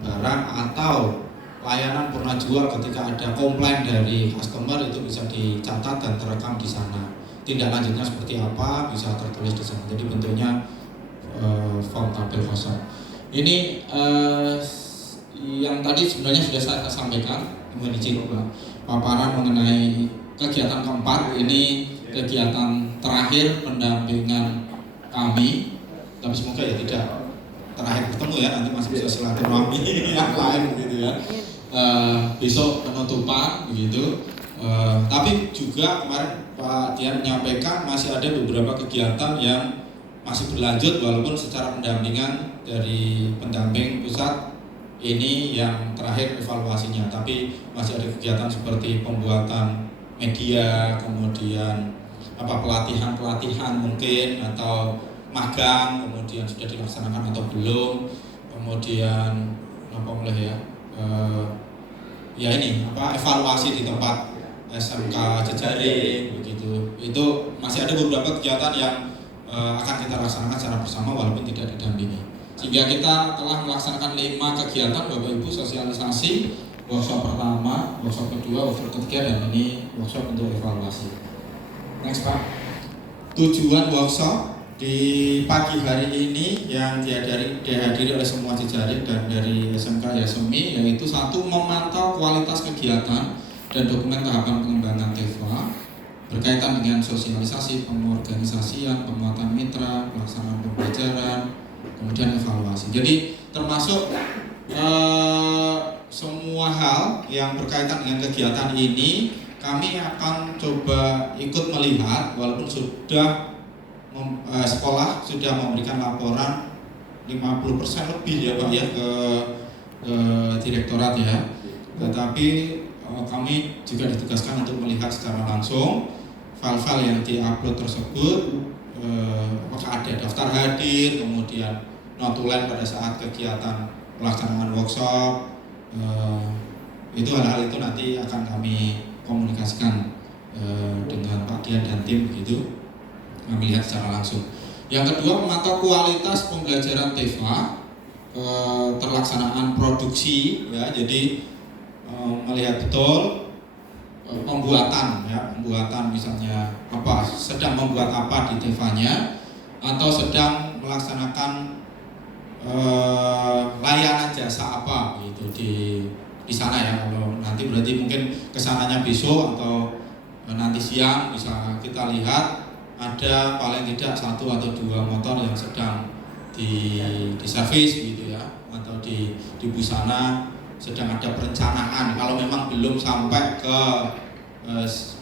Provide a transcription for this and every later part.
barang atau layanan purna jual ketika ada komplain dari customer itu bisa dicatat dan terekam di sana. Tindak lanjutnya seperti apa bisa tertulis di sana. Jadi bentuknya form tabel kosong. Ini yang tadi sebenarnya sudah saya sampaikan, mohon izin paparan mengenai kegiatan keempat. Ini kegiatan terakhir pendampingan kami, tapi semoga ya tidak terakhir ketemu ya, nanti masih bisa silaturahmi yang lain gitu ya. Besok penutupan begitu. Tapi juga kemarin Pak Dian menyampaikan masih ada beberapa kegiatan yang masih berlanjut walaupun secara pendampingan dari pendamping pusat ini yang terakhir evaluasinya, tapi masih ada kegiatan seperti pembuatan media, kemudian pelatihan mungkin atau magang, kemudian sudah dilaksanakan atau belum, kemudian evaluasi di tempat SMK Jejaring begitu. Itu masih ada beberapa kegiatan yang akan kita laksanakan secara bersama walaupun tidak didampingi. Sehingga kita telah melaksanakan 5 kegiatan Bapak Ibu, sosialisasi, workshop pertama, workshop kedua, workshop ketiga, dan ini workshop untuk evaluasi. Next Pak. Tujuan workshop di pagi hari ini yang dihadiri oleh semua jejaring dan dari SMK Yasemi, yaitu 1. Memantau kualitas kegiatan dan dokumen tahapan pengembangan TEFA berkaitan dengan sosialisasi, pengorganisasian, penguatan mitra, pelaksanaan pembelajaran, kemudian evaluasi. Jadi termasuk semua hal yang berkaitan dengan kegiatan ini kami akan coba ikut melihat, walaupun sudah sekolah sudah memberikan laporan 50% lebih ya Pak ya ke direktorat ya, tetapi kami juga ditugaskan untuk melihat secara langsung file-file yang diupload tersebut, apakah ada daftar hadir, kemudian notulen pada saat kegiatan pelaksanaan workshop, itu hal-hal itu nanti akan kami komunikasikan dengan Pak Dian dan tim begitu, kami lihat secara langsung. Yang kedua, memantau kualitas pembelajaran TEFA, terlaksanaan produksi ya, jadi melihat betul pembuatan misalnya sedang membuat apa di TEFA-nya atau sedang melaksanakan layanan jasa apa gitu di sana ya. Kalau nanti berarti mungkin kesananya besok atau nanti siang bisa kita lihat ada paling tidak 1 atau 2 motor yang sedang diservis gitu ya, atau di busana sedang ada perencanaan. Kalau memang belum sampai ke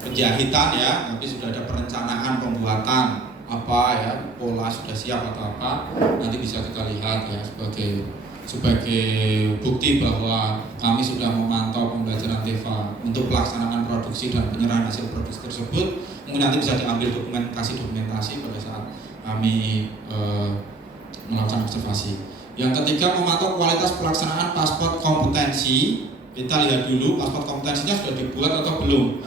penjahitan ya, tapi sudah ada perencanaan pembuatan apa ya, pola sudah siap atau apa, nanti bisa kita lihat ya sebagai bukti bahwa kami sudah memantau pembelajaran TEFA untuk pelaksanaan produksi dan penyerahan hasil produksi tersebut. Mungkin nanti bisa diambil dokumentasi pada saat kami melakukan observasi. Yang ketiga, memantau kualitas pelaksanaan paspor kompetensi. Kita lihat dulu paspor kompetensinya sudah dibuat atau belum.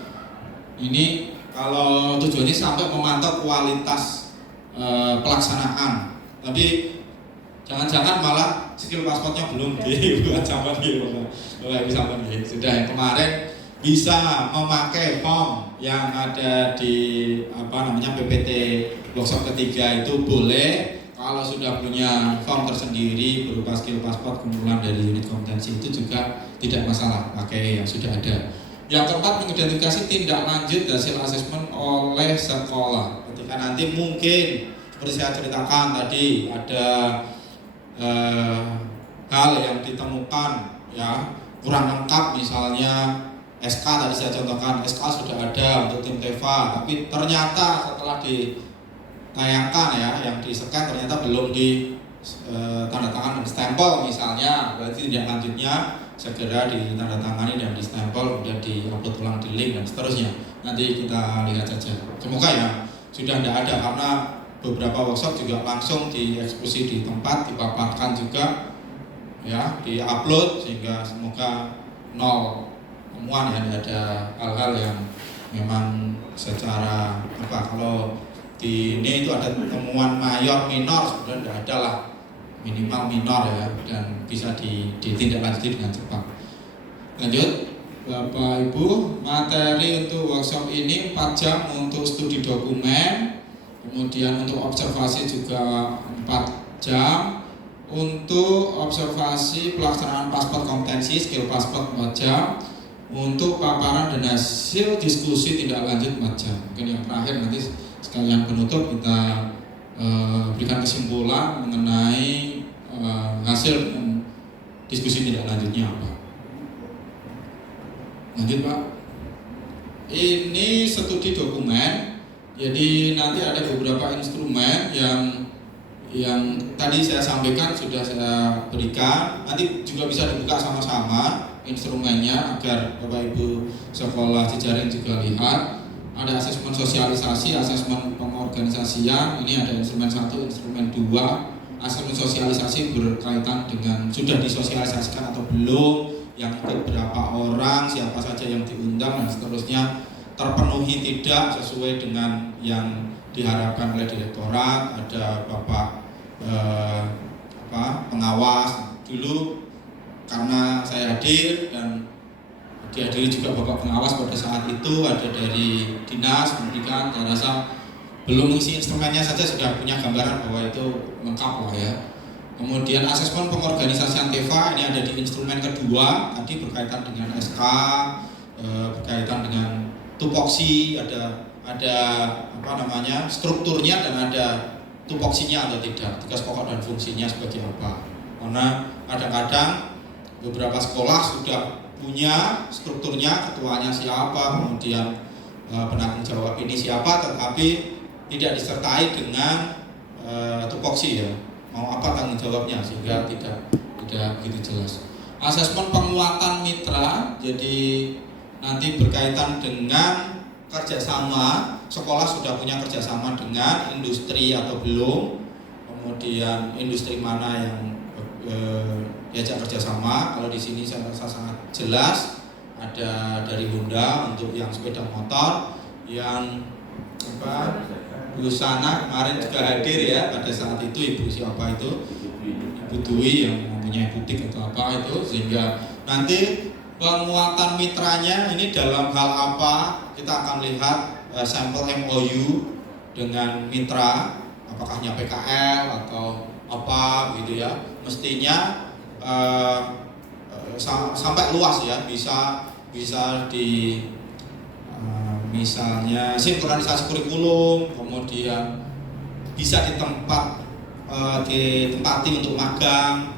Ini kalau tujuannya sampai memantau kualitas pelaksanaan, tapi jangan-jangan malah skill pasportnya belum dibuat sampai sudah yang kemarin bisa memakai form yang ada di PPT workshop ketiga itu boleh. Kalau sudah punya form tersendiri berupa skill paspor kumpulan dari unit kompetensi itu juga tidak masalah pakai yang sudah ada. Yang keempat, mengidentifikasi tindak lanjut hasil asesmen oleh sekolah. Ketika nanti mungkin seperti saya ceritakan tadi ada hal yang ditemukan ya kurang lengkap, misalnya SK tadi saya contohkan, SK sudah ada untuk tim TEFA, tapi ternyata setelah ditayangkan ya yang di-scan ternyata belum di tanda tangan dan stempel misalnya, berarti tindak lanjutnya segera ditandatangani dan di-stempel, kemudian di-upload ulang di link dan seterusnya. Nanti kita lihat saja. Semoga ya sudah tidak ada, karena beberapa workshop juga langsung dieksekusi di tempat, dipaparkan juga ya, di-upload, sehingga semoga nol temuan ya, tidak ada hal-hal yang memang secara kalau di ini itu ada temuan mayor minor, sebenarnya tidak ada lah minimal minor ya, dan bisa ditindaklanjuti dengan cepat. Lanjut, Bapak Ibu, materi untuk workshop ini 4 jam untuk studi dokumen, kemudian untuk observasi juga 4 jam, untuk observasi pelaksanaan paspor kompetensi, skill paspor 4 jam, untuk paparan dan hasil diskusi tindak lanjut 4 jam. Mungkin yang terakhir nanti sekalian penutup kita berikan kesimpulan mengenai hasil diskusi tindak lanjutnya apa. Lanjut Pak. Ini studi dokumen. Jadi nanti ada beberapa instrumen yang tadi saya sampaikan sudah saya berikan. Nanti juga bisa dibuka sama-sama instrumennya agar Bapak Ibu sekolah jejaring juga lihat. Ada asesmen sosialisasi, asesmen pengorganisasian. Ini ada instrumen 1, instrumen 2. Asesmen sosialisasi berkaitan dengan sudah disosialisasikan atau belum, yang ikut berapa orang, siapa saja yang diundang dan seterusnya, terpenuhi tidak sesuai dengan yang diharapkan oleh direktorat. Ada Bapak pengawas dulu, karena saya hadir dan dihadiri juga Bapak pengawas pada saat itu, ada dari dinas pendidikan. Saya rasa belum isi instrumennya saja sudah punya gambaran bahwa itu lengkap lah ya. Kemudian asesmen pengorganisasian TEFA ini ada di instrumen kedua, tadi berkaitan dengan SK, berkaitan dengan tupoksi, ada strukturnya dan ada tupoksinya atau tidak, tugas pokok dan fungsinya sebagai apa. Karena kadang-kadang beberapa sekolah sudah punya strukturnya, ketuanya siapa, kemudian penanggung jawab ini siapa, tetapi tidak disertai dengan tupoksi ya, mau apa tanggung jawabnya, sehingga tidak begitu jelas. Asesmen penguatan mitra, jadi nanti berkaitan dengan kerjasama, sekolah sudah punya kerjasama dengan industri atau belum, kemudian industri mana yang diajak kerjasama. Kalau di sini saya rasa sangat jelas, ada dari Honda untuk yang sepeda motor, yang Bu Sana kemarin juga hadir ya pada saat itu, Ibu siapa itu, Ibu Dwi yang mempunyai butik atau apa itu, sehingga nanti penguatan mitranya ini dalam hal apa kita akan lihat sampel MOU dengan mitra, apakah hanya PKL atau apa gitu ya, mestinya sampai luas ya, bisa di misalnya sinkronisasi kurikulum, kemudian bisa ditempati untuk magang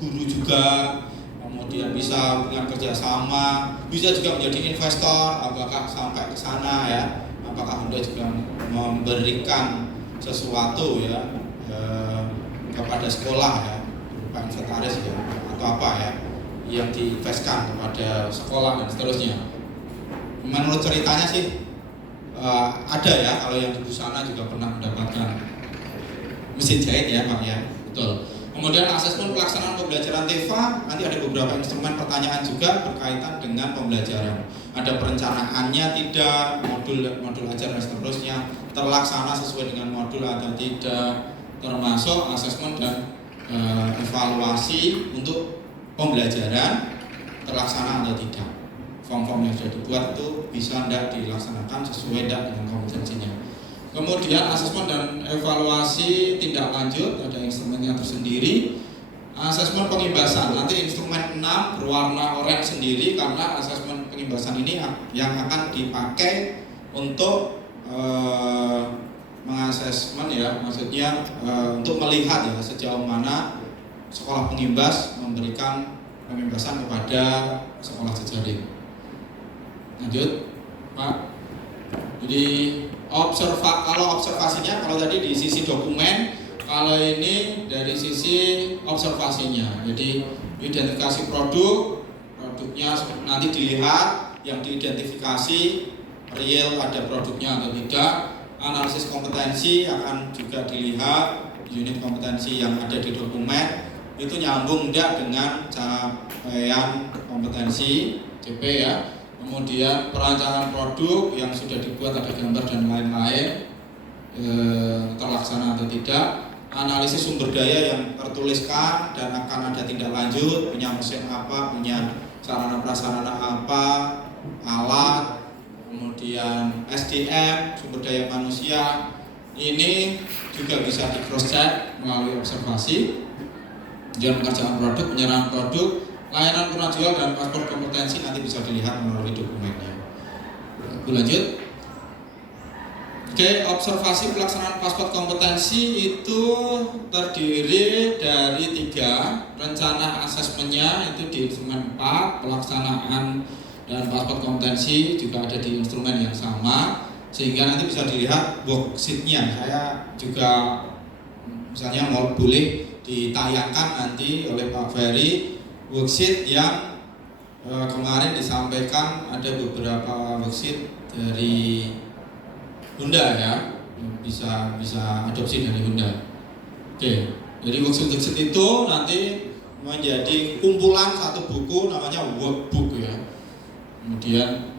guru juga, kemudian bisa hubungan kerjasama, bisa juga menjadi investor, apakah sampai ke sana ya, apakah Honda juga memberikan sesuatu ya kepada sekolah ya, berupa inventaris ya atau apa ya yang diinvestkan kepada sekolah dan seterusnya. Menurut ceritanya sih ada ya, kalau yang di sana juga pernah mendapatkan mesin jahit ya Pak ya, betul. Kemudian asesmen pelaksanaan pembelajaran TEFA, nanti ada beberapa instrumen pertanyaan juga berkaitan dengan pembelajaran. Ada perencanaannya tidak, modul ajar dan seterusnya, terlaksana sesuai dengan modul atau tidak, termasuk asesmen dan evaluasi untuk pembelajaran terlaksana atau tidak. Form-form yang sudah dibuat itu bisa tidak dilaksanakan sesuai tidak dengan kompetensinya. Kemudian asesmen dan evaluasi tindak lanjut, ada instrumennya tersendiri. Asesmen pengimbasan, nanti instrumen 6 berwarna oranye sendiri, karena asesmen pengimbasan ini yang akan dipakai untuk mengasesmen ya, maksudnya untuk melihat ya sejauh mana sekolah pengimbas memberikan pengimbasan kepada sekolah jejaring. Lanjut Pak. Jadi kalau observasinya, kalau tadi di sisi dokumen, kalau ini dari sisi observasinya. Jadi identifikasi produknya nanti dilihat, yang diidentifikasi real ada produknya atau tidak. Analisis kompetensi akan juga dilihat, unit kompetensi yang ada di dokumen itu nyambung tidak dengan capaian kompetensi CP ya. Kemudian perancangan produk yang sudah dibuat, ada gambar dan lain-lain, terlaksana atau tidak. analisis sumber daya yang tertuliskan dan akan ada tindak lanjut, punya mesin apa, punya sarana prasarana apa, alat, kemudian SDM, sumber daya manusia. Ini juga bisa di cross check melalui observasi, kemudian pengerjaan produk, penyerahan produk, layanan purna jual dan paspor kompetensi nanti bisa dilihat melalui dokumennya. Lanjut. Oke, observasi pelaksanaan paspor kompetensi itu terdiri dari 3. Rencana asesmennya itu di instrumen 4, pelaksanaan dan paspor kompetensi juga ada di instrumen yang sama, sehingga nanti bisa dilihat worksheet-nya. Saya juga misalnya boleh ditayangkan nanti oleh Pak Ferry worksheet yang kemarin disampaikan, ada beberapa worksheet dari Honda ya, bisa adopsi dari Honda. Oke, jadi worksheet itu nanti menjadi kumpulan satu buku namanya workbook ya. Kemudian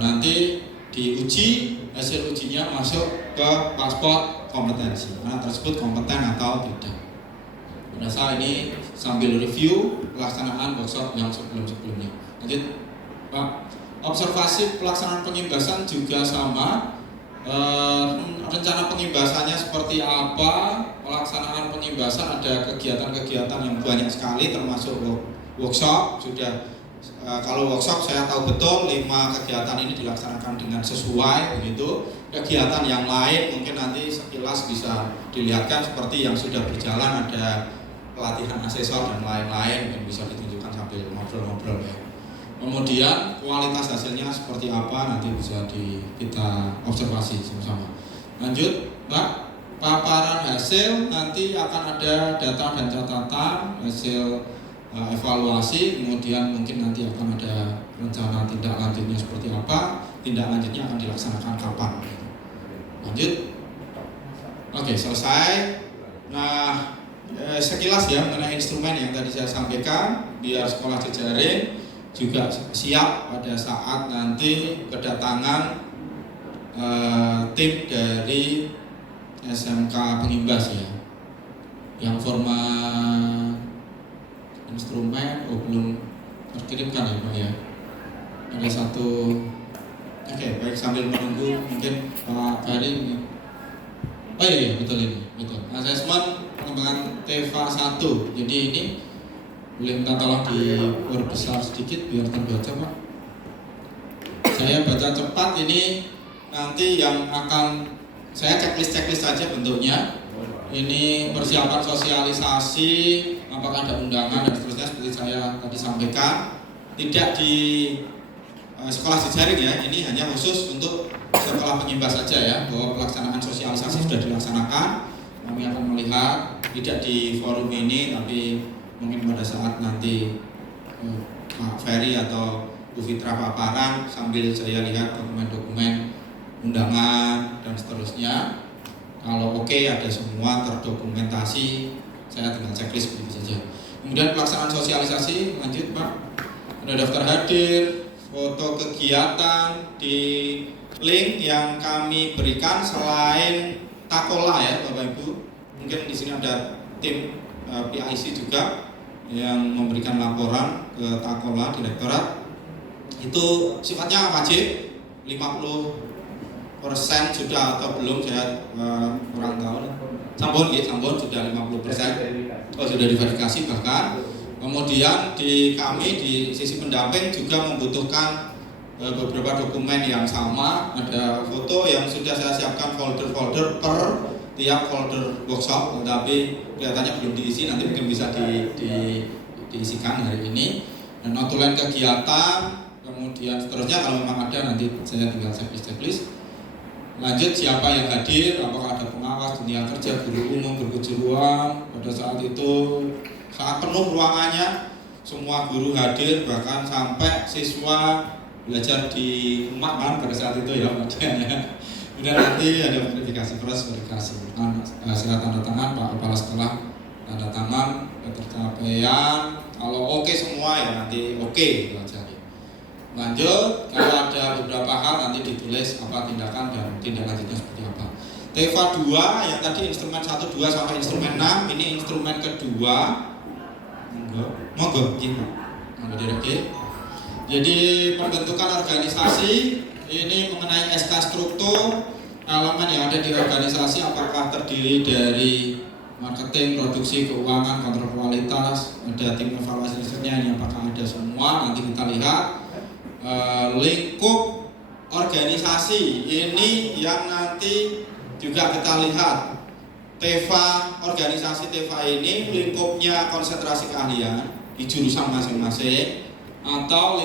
nanti diuji, hasil ujinya masuk ke paspor kompetensi, anak tersebut kompeten atau tidak. Pada saat ini sambil review pelaksanaan workshop yang sebelum-sebelumnya. Lanjut Pak. Observasi pelaksanaan pengimbasan juga sama. Rencana pengimbasannya seperti apa, pelaksanaan pengimbasan ada kegiatan-kegiatan yang banyak sekali termasuk workshop. Sudah kalau workshop saya tahu betul 5 kegiatan ini dilaksanakan dengan sesuai begitu. Kegiatan yang lain mungkin nanti sekilas bisa dilihatkan seperti yang sudah berjalan, ada pelatihan asesor dan lain-lain yang bisa ditunjukkan sambil ngobrol-ngobrol ya. Kemudian kualitas hasilnya seperti apa nanti bisa kita observasi sama-sama. Lanjut, Pak. Paparan hasil nanti akan ada data dan catatan hasil evaluasi, kemudian mungkin nanti akan ada rencana tindak lanjutnya seperti apa, tindak lanjutnya akan dilaksanakan kapan. Lanjut. Oke, selesai. Nah, sekilas ya mengenai instrumen yang tadi saya sampaikan, biar sekolah jejaring juga siap pada saat nanti kedatangan tim dari SMK Pengimbas ya, yang format instrumen belum terkirimkan ya Pak ya. Ada satu. Oke, baik, sambil menunggu mungkin Pak Ferry ini. Oh iya, betul ini, betul. Asesmen pengembangan TVA 1. Jadi ini boleh minta tolong diperbesar sedikit biar terbaca Pak. Saya baca cepat ini, nanti yang akan saya checklist saja bentuknya. Ini persiapan sosialisasi, apakah ada undangan dan seterusnya seperti saya tadi sampaikan. Tidak di sekolah jejaring ya, ini hanya khusus untuk sekolah pengimbas saja ya, bahwa pelaksanaan sosialisasi sudah dilaksanakan. Kami akan melihat tidak di forum ini, tapi mungkin pada saat nanti Pak Ferry atau Bu Fitra paparan sambil saya lihat dokumen-dokumen undangan dan seterusnya. Kalau oke, ada semua terdokumentasi, saya tinggal checklist begitu saja. Kemudian pelaksanaan sosialisasi, lanjut Pak. Ada daftar hadir, foto kegiatan di link yang kami berikan selain Takola ya Bapak Ibu. Mungkin di sini ada tim PIC juga yang memberikan laporan ke Takola Direktorat. Itu sifatnya wajib, 50% sudah atau belum saya kurang tahu. Sambon sudah 50%. Oh, sudah diverifikasi bahkan. Kemudian di kami di sisi pendamping juga membutuhkan beberapa dokumen yang sama. Ada foto yang sudah saya siapkan folder-folder per tiap folder workshop, tetapi kelihatannya belum diisi, nanti mungkin bisa diisikan hari ini. Dan notulen kegiatan, kemudian seterusnya kalau memang ada nanti saya tinggal checklist. Lanjut, siapa yang hadir, apakah ada pengawas, dunia kerja, guru umum, berkejuruan. Pada saat itu sangat penuh ruangannya, semua guru hadir, bahkan sampai siswa belajar di rumah kan pada saat itu ya. Kemudian nanti ada verifikasi, proses verifikasi. Saya tanda tangan, Pak Kepala Sekolah tanda tangan, ketercapaian. Kalau oke semua ya nanti oke belajar. Lanjut, kalau ada beberapa hal nanti ditulis apa tindakan dan tindak lanjutnya seperti apa. TEFA 2 yang tadi instrumen 1, 2 sampai instrumen 6, ini instrumen kedua. Monggo, jadi pembentukan organisasi ini mengenai SK struktur, elemen yang ada di organisasi apakah terdiri dari marketing, produksi, keuangan, kontrol kualitas, ada tim evaluasi risetnya, ini apakah ada semua, nanti kita lihat. Lingkup organisasi ini yang nanti juga kita lihat. TEFA, organisasi TEFA ini lingkupnya konsentrasi keahlian di jurusan masing-masing, atau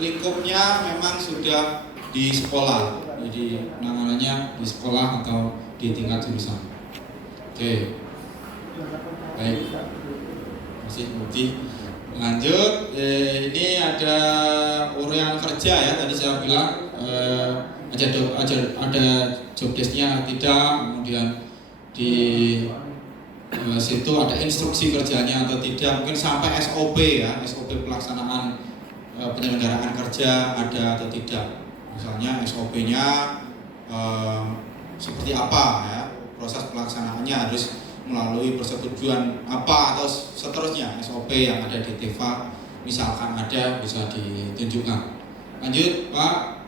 lingkupnya memang sudah di sekolah, jadi penanganannya di sekolah atau di tingkat jurusan. Oke, baik, masih bukti. Lanjut, ini ada uraian kerja ya. Tadi saya bilang ada job desk-nya tidak, kemudian di situ ada instruksi kerjanya atau tidak, mungkin sampai SOP ya, SOP pelaksanaan penyelenggaraan kerja ada atau tidak. Misalnya SOP-nya seperti apa ya, proses pelaksanaannya harus melalui persetujuan apa atau seterusnya. SOP yang ada di TEFA misalkan ada, bisa ditunjukkan. Lanjut Pak,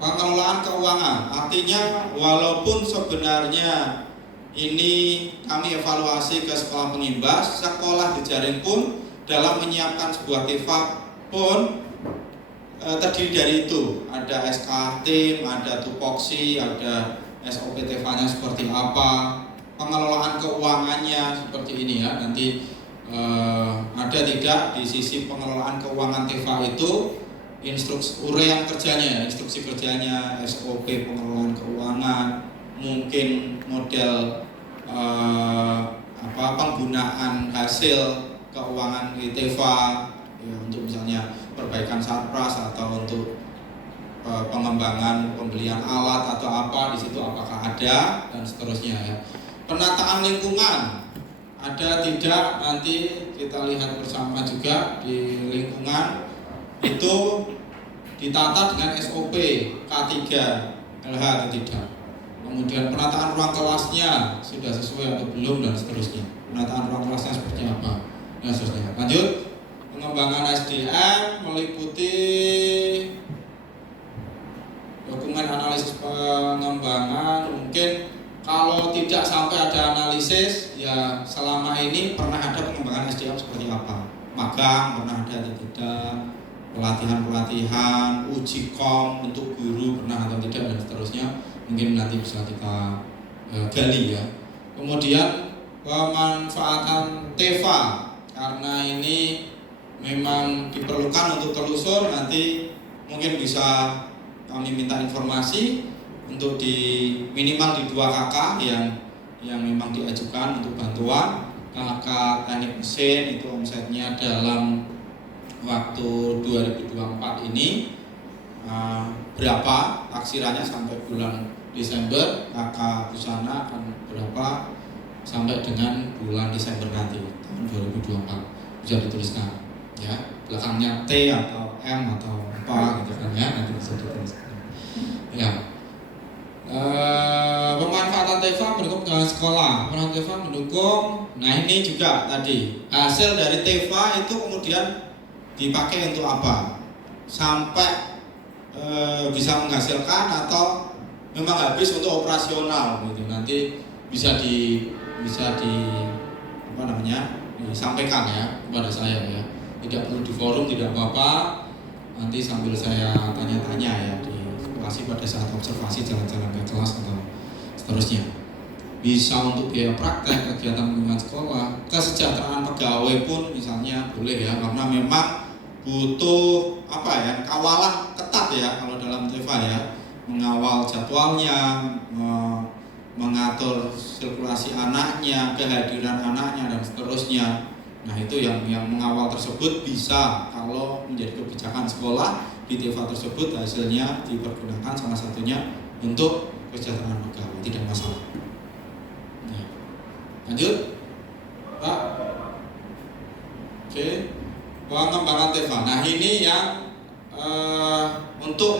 pengelolaan keuangan, artinya walaupun sebenarnya ini kami evaluasi ke sekolah pengimbas, sekolah jejaring pun dalam menyiapkan sebuah TEFA pun terdiri dari itu. Ada SK tim, ada tupoksi, ada SOP TEFA-nya seperti apa, pengelolaan keuangannya seperti ini ya. Nanti ada tidak di sisi pengelolaan keuangan TEFA itu instruksi uraian kerjanya, instruksi kerjanya, SOP pengelolaan keuangan, mungkin model penggunaan hasil keuangan di TEFA ya, untuk misalnya perbaikan sarpras atau untuk pengembangan pembelian alat atau apa di situ apakah ada dan seterusnya ya. Penataan lingkungan ada tidak, nanti kita lihat bersama juga. Di lingkungan itu ditata dengan SOP K3 LH atau tidak. Kemudian penataan ruang kelasnya sudah sesuai atau belum dan seterusnya. Penataan ruang kelasnya seperti apa dan seterusnya. Lanjut, pengembangan SDM meliputi dokumen analisis pengembangan. Mungkin kalau tidak sampai ada analisis, ya selama ini pernah ada pengembangan SDM seperti apa? Magang pernah ada atau tidak? Pelatihan-pelatihan, uji kom untuk guru pernah atau tidak dan seterusnya. Mungkin nanti bisa kita gali ya. Kemudian pemanfaatan TEFA, karena ini memang diperlukan untuk telusur, nanti mungkin bisa kami minta informasi untuk di minimal di 2 KK yang memang diajukan untuk bantuan. KK teknik mesin itu omsetnya dalam waktu 2024 ini berapa taksirannya sampai bulan Desember, KK busana akan berapa sampai dengan bulan Desember nanti tahun 2024, bisa dituliskan ya, belakangnya T atau M atau apa gitu kan ya, nanti bisa dituliskan ya. Pemanfaatan TEFA mendukung dengan sekolah, pemanfaatan TEFA mendukung. Nah ini juga tadi hasil dari TEFA itu kemudian dipakai untuk apa sampai bisa menghasilkan atau memang habis untuk operasional gitu. Nanti bisa disampaikan ya kepada saya ya. Tidak perlu di forum, tidak apa-apa. Nanti sambil saya tanya-tanya ya di lokasi pada saat observasi jalan-jalan ke kelas atau seterusnya. Bisa untuk biaya praktek, kegiatan lingkungan sekolah, kesejahteraan pegawai pun misalnya boleh ya, karena memang butuh kawalan ketat ya kalau dalam TEFA ya, mengawal jadwalnya, mengatur sirkulasi anaknya, kehadiran anaknya dan seterusnya. Nah itu yang mengawal tersebut bisa kalau menjadi kebijakan sekolah di TEFA tersebut hasilnya dipergunakan salah satunya untuk kesejahteraan pegawai, tidak masalah. Ya. Lanjut Pak. Oke. Pengembangan TEFA. Nah ini yang untuk